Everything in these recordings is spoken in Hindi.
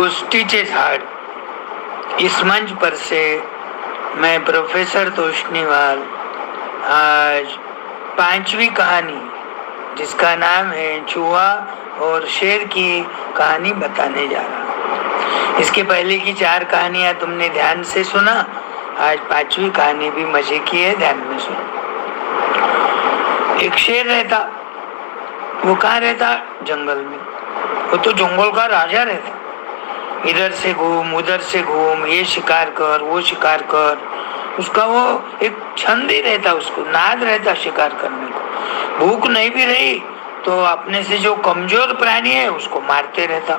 गोष्टीचे झाड। इस मंच पर से मैं प्रोफेसर तोष्णीवाल आज 5वीं कहानी, जिसका नाम है चूहा और शेर की कहानी बताने जा रहा हूँ। इसके पहले की 4 कहानियां तुमने ध्यान से सुना, आज 5वीं कहानी भी मजे की है, ध्यान में सुनो। एक शेर रहता। वो कहाँ रहता? जंगल में। वो तो जंगल का राजा रहता। इधर से घूम उधर से घूम, ये शिकार कर वो शिकार कर, उसका वो एक छंद ही रहता, उसको नाद रहता शिकार करने को। भूख नहीं भी रही तो अपने से जो कमजोर प्राणी है उसको मारते रहता।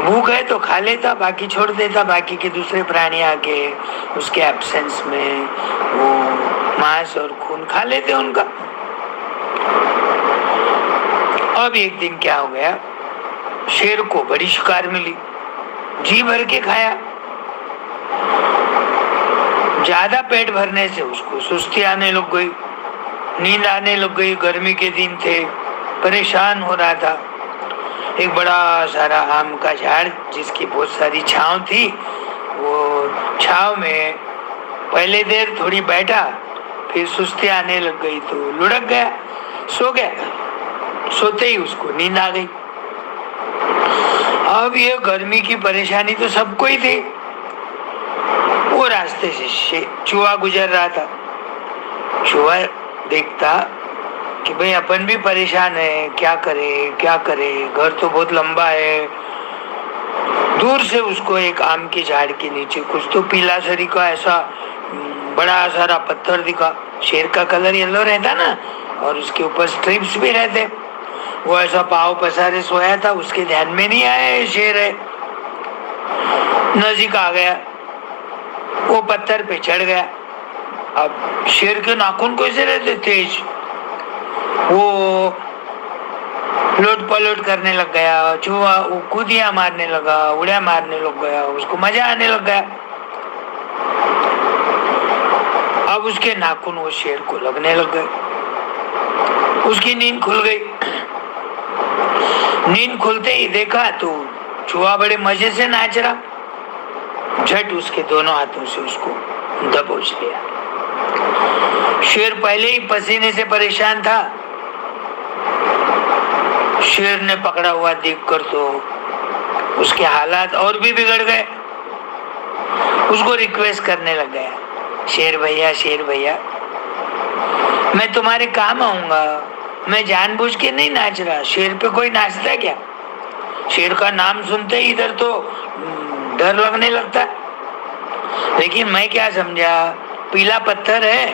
भूख है तो खा लेता, बाकी छोड़ देता, बाकी के दूसरे प्राणी आके उसके एब्सेंस में वो मांस और खून खा लेते उनका। अब एक दिन क्या हो गया, शेर को बड़ी शिकार मिली, जी भर के खाया। ज्यादा पेट भरने से उसको सुस्ती आने लग गई, नींद आने लग गई। गर्मी के दिन थे, परेशान हो रहा था। एक बड़ा सारा आम का झाड़ जिसकी बहुत सारी छांव थी, वो छांव में पहले देर थोड़ी बैठा, फिर सुस्ती आने लग गई तो लुढ़क गया, सो गया। सोते ही उसको नींद आ गई। अब ये गर्मी की परेशानी तो सबको ही थी। वो रास्ते से चूहा गुजर रहा था। चूहा देखता कि भाई अपन भी परेशान है, क्या करे, घर तो बहुत लंबा है। दूर से उसको एक आम के झाड़ के नीचे कुछ तो पीला सरी का ऐसा बड़ा सारा पत्थर दिखा। शेर का कलर येलो रहता ना, और उसके ऊपर स्ट्रिप्स भी रहते। वो ऐसा पाँव पसारे सोया था, उसके ध्यान में नहीं आया ये शेर है। नजीक आ गया, वो पत्थर पे चढ़ गया। अब शेर के नाखून कैसे रहते तेज, वो लोट पलोट करने लग गया। चूहा वो कूदियां मारने लगा, उड़िया मारने लग गया, उसको मजा आने लग गया। अब उसके नाखून वो शेर को लगने लग गए। उसकी नींद खुल गई। नींद खुलते ही देखा तो चूहा बड़े मजे से नाच रहा। झट उसके दोनों हाथों से उसको दबोच लिया। शेर पहले ही पसीने से परेशान था। शेर ने पकड़ा हुआ देखकर तो उसके हालात और भी बिगड़ गए। उसको रिक्वेस्ट करने लग गया, शेर भैया, मैं तुम्हारे काम आऊंगा। मैं जानबूझ के नहीं नाच रहा। शेर पे कोई नाचता क्या? शेर का नाम सुनते ही इधर तो डर लगने लगता। लेकिन मैं क्या समझा, पीला पत्थर है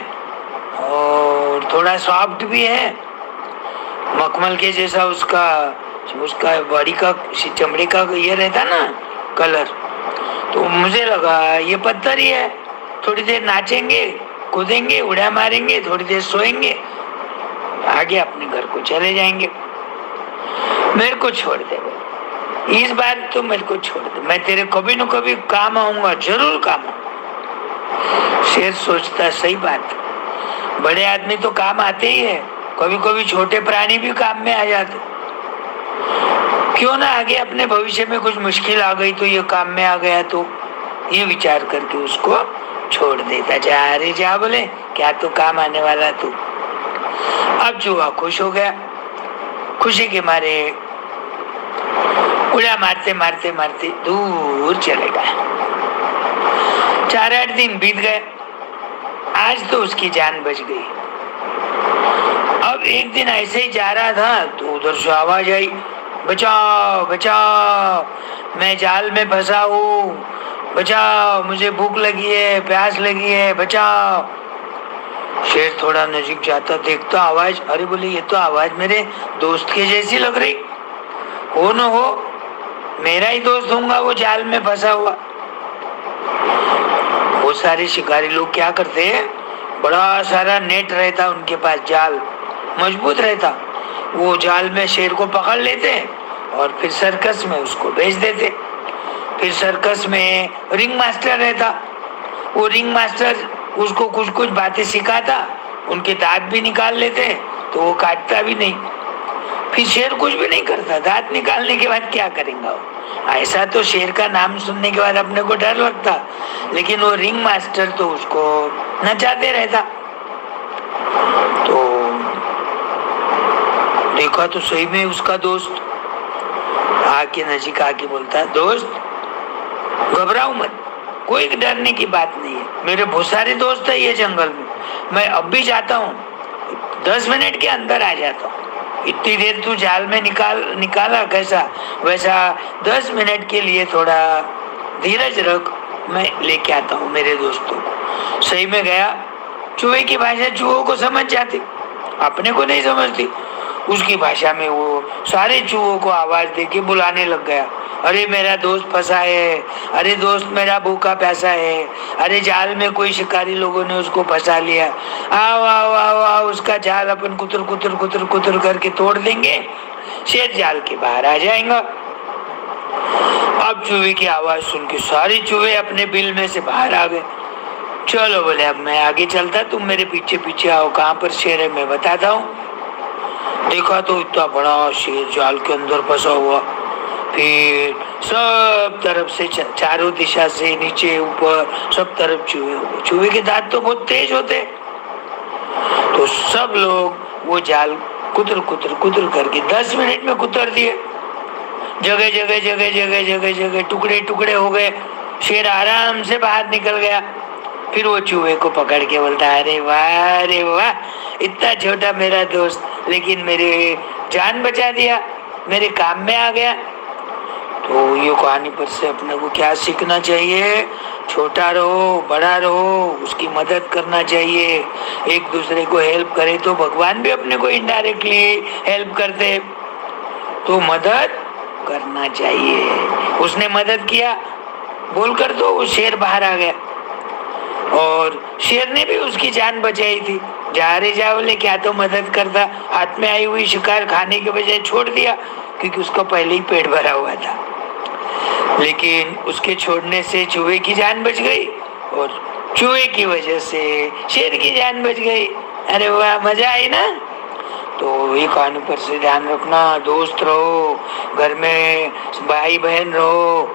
और थोड़ा सॉफ्ट भी है, मखमल के जैसा उसका बॉडी का चमड़े का ये रहता ना कलर, तो मुझे लगा ये पत्थर ही है। थोड़ी देर नाचेंगे, कूदेंगे, उड़ा मारेंगे, थोड़ी देर सोएंगे, आगे अपने घर को चले जाएंगे। मेरे को छोड़ दे, इस बार तो मेरे को छोड़ दे, मैं तेरे कभी न कभी काम आऊंगा, जरूर काम आऊंगा। शेर सोचता सही बात, बड़े आदमी तो काम आते ही है, कभी कभी छोटे प्राणी भी काम में आ जाते। क्यों ना आगे अपने भविष्य में कुछ मुश्किल आ गई तो ये काम में आ गया, तो ये विचार करके उसको छोड़ देता। जा रे जा, बोले क्या तो काम आने वाला तू। अब चूहा खुश हो गया, खुशी के मारे उड़ा मारते मारते मारते दूर चले गया। 4-8 दिन बीत गए। आज तो उसकी जान बच गई। अब एक दिन ऐसे ही जा रहा था तो उधर से आवाज आई, बचाओ बचाओ, मैं जाल में फंसा हूँ, बचाओ, मुझे भूख लगी है, प्यास लगी है, बचाओ। शेर थोड़ा नजीक जाता, देखता आवाज, अरे बोले ये तो आवाज मेरे दोस्त के जैसी लग रही। हो न हो मेरा ही दोस्त होगा वो जाल में फंसा हुआ। बहुत सारे शिकारी लोग क्या करते हैं, बड़ा सारा नेट रहता उनके पास, जाल मजबूत रहता, वो जाल में शेर को पकड़ लेते और फिर सर्कस में उसको भेज देते। फिर सर्कस में रिंग मास्टर रहता, वो रिंग मास्टर उसको कुछ कुछ बातें सिखाता, उनके दांत भी निकाल लेते तो वो काटता भी नहीं। फिर शेर कुछ भी नहीं करता, दांत निकालने के बाद क्या करेंगे वो। ऐसा तो शेर का नाम सुनने के बाद अपने को डर लगता, लेकिन वो रिंग मास्टर तो उसको नचाते रहता। तो देखा तो सही में उसका दोस्त आके नजीक आके बोलता है, दोस्त घबराओ मत, कोई डरने की बात नहीं है, मेरे बहुत सारे दोस्त है ये जंगल में, मैं अब भी जाता हूँ, 10 मिनट के अंदर आ जाता हूँ। इतनी देर तू जाल में निकाला कैसा, वैसा 10 मिनट के लिए थोड़ा धीरज रख, मैं लेके आता हूँ मेरे दोस्तों को। सही में गया, चूहे की भाषा चूहों को समझ जाती, अपने को नहीं समझती। उसकी भाषा में वो सारे चूहों को आवाज देके बुलाने लग गया, अरे मेरा दोस्त फंसा है, अरे दोस्त मेरा भूखा प्यासा है, अरे जाल में कोई शिकारी लोगों ने उसको फंसा लिया, आओ आओ आओ आओ, उसका जाल अपन कुतर कुतर कुतर कुतर करके तोड़ देंगे, शेर जाल के बाहर आ जाएगा। अब चूहे की आवाज सुन के सारे चूहे अपने बिल में से बाहर आ गए। चलो बोले अब मैं आगे चलता, तुम मेरे पीछे पीछे आओ, कहाँ पर शेर है मैं बताता हूँ। देखा तो इतना बड़ा शेर जाल के अंदर फंसा हुआ, फिर सब तरफ से चारों दिशा से नीचे ऊपर सब तरफ चूहे हो गए। चूहे के दांत तो बहुत तेज होते, तो सब लोग वो जाल कुतर कुतर कुतर करके 10 मिनट में कुतर दिए। जगह जगह जगह जगह जगह जगह टुकड़े टुकड़े हो गए, शेर आराम से बाहर निकल गया। फिर वो चूहे को पकड़ के बोलता, अरे वाह, इतना छोटा मेरा दोस्त, लेकिन मेरे जान बचा दिया, मेरे काम में आ गया। तो ये कहानी पर से अपने को क्या सीखना चाहिए, छोटा रहो बड़ा रहो, उसकी मदद करना चाहिए। एक दूसरे को हेल्प करे तो भगवान भी अपने को इनडायरेक्टली हेल्प करते, तो मदद करना चाहिए। उसने मदद किया बोलकर तो वो शेर बाहर आ गया, और शेर ने भी उसकी जान बचाई थी। जा रे जा बोले क्या तो मदद करता, हाथ में आई हुई शिकार खाने के बजाय छोड़ दिया, क्योंकि उसका पहले ही पेट भरा हुआ था। लेकिन उसके छोड़ने से चूहे की जान बच गई, और चूहे की वजह से शेर की जान बच गई। अरे वाह, मजा आई ना। तो ये कहानी पर से ध्यान रखना, दोस्त रहो, घर में भाई बहन रहो,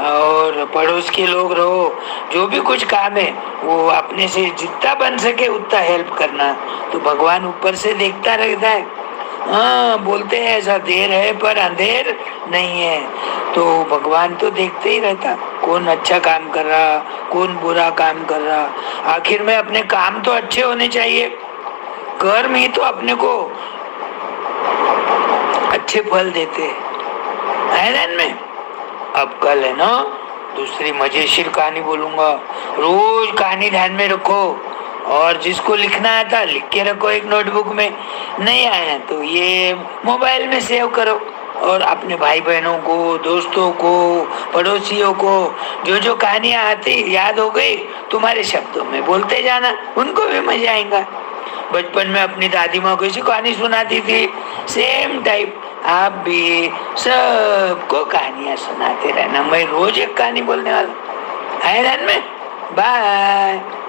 और पड़ोस के लोग रहो, जो भी कुछ काम है वो अपने से जितना बन सके उतना हेल्प करना, तो भगवान ऊपर से देखता रहता है। हाँ, बोलते हैं ऐसा देर है पर अंधेर नहीं है, तो भगवान तो देखते ही रहता, कौन अच्छा काम कर रहा, कौन बुरा काम कर रहा। आखिर में अपने काम तो अच्छे होने चाहिए, कर्म ही तो अपने को अच्छे फल देते हैं में। अब कल है ना दूसरी मजेशीर कहानी बोलूंगा, रोज कहानी ध्यान में रखो, और जिसको लिखना आता लिख के रखो एक नोटबुक में, नहीं आया तो ये मोबाइल में सेव करो, और अपने भाई बहनों को, दोस्तों को, पड़ोसियों को जो जो कहानियां आती याद हो गई तुम्हारे शब्दों में बोलते जाना, उनको भी मजा आएगा। बचपन में अपनी दादी माँ को ऐसी कहानी सुनाती थी, सेम टाइप आप भी सबको कहानियां सुनाते रहना। मैं रोज एक कहानी बोलने वाला है में। बाय।